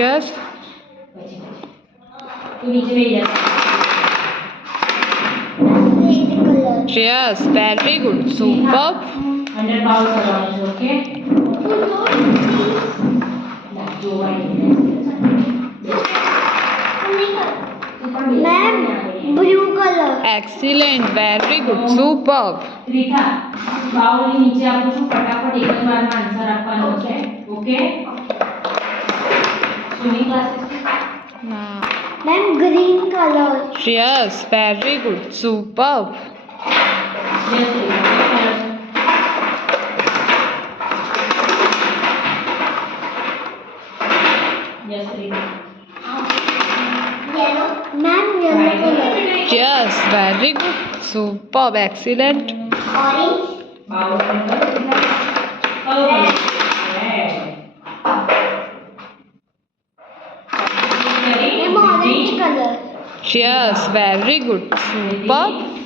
Yes. Yes. Very good. Superb. Under bowl કરવાનું છે okay ma'am blue colour Excellent. Very good. Superb. ત્રિથા બાઉલની નીચે આપું છું ફટાફટ એક જ વારમાં આન્સર આપવાનો છે okay swimming classes ma'am green colour Yes. Very good. Superb. Yes yes yellow ma'am yellow colour Yes. Very good. Superb. Excellent. Orange bowl number ma'am orange colour Yes. Very good. Superb.